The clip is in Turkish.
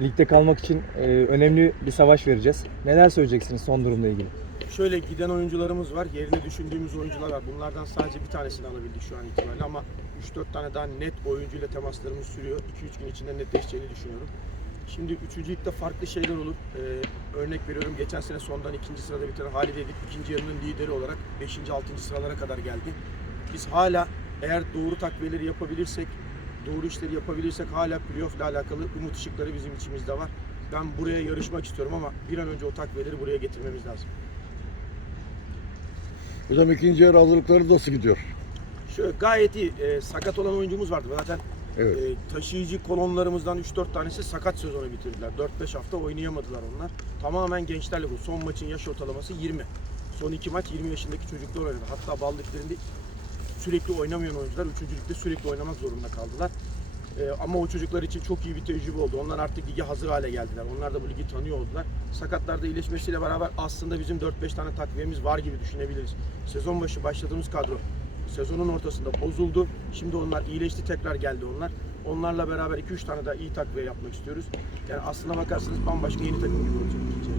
Ligde kalmak için e, önemli bir savaş vereceğiz. Neler söyleyeceksiniz son durumla ilgili? Şöyle giden oyuncularımız var. Yerine düşündüğümüz oyuncular var. Bunlardan sadece bir tanesini alabildik şu an itibariyle ama 3-4 tane daha net oyuncuyla temaslarımız sürüyor. 2-3 gün içinde netleşeceğini düşünüyorum. Şimdi 3. ligde farklı şeyler olur. Ee, örnek veriyorum geçen sene sondan ikinci sırada biten Halide Edip ikinci yarının lideri olarak 5. 6. sıralara kadar geldi. Biz hala eğer doğru takviyeleri yapabilirsek, doğru işleri yapabilirsek hala playoff ile alakalı umut ışıkları bizim içimizde var. Ben buraya yarışmak istiyorum ama bir an önce o takviyeleri buraya getirmemiz lazım. Hocam ikinci yarı hazırlıkları nasıl gidiyor? Şöyle gayet iyi. Ee, sakat olan oyuncumuz vardı. Zaten Evet. e, taşıyıcı kolonlarımızdan 3-4 tanesi sakat sezonu bitirdiler. 4-5 hafta oynayamadılar onlar. Tamamen gençlerle bu. Son maçın yaş ortalaması 20. Son iki maç 20 yaşındaki çocuklar oynadı. Hatta Ballıklarında sürekli oynamayan oyuncular 3. ligde sürekli oynamak zorunda kaldılar. Ee, ama o çocuklar için çok iyi bir tecrübe oldu. Onlar artık lige hazır hale geldiler. Onlar da bu ligi tanıyor oldular. Sakatlarda iyileşmesiyle beraber aslında bizim 4-5 tane takviyemiz var gibi düşünebiliriz. Sezon başı başladığımız kadro sezonun ortasında bozuldu. Şimdi onlar iyileşti tekrar geldi onlar. Onlarla beraber 2-3 tane daha iyi takviye yapmak istiyoruz. Yani aslına bakarsanız bambaşka yeni takım gibi olacak.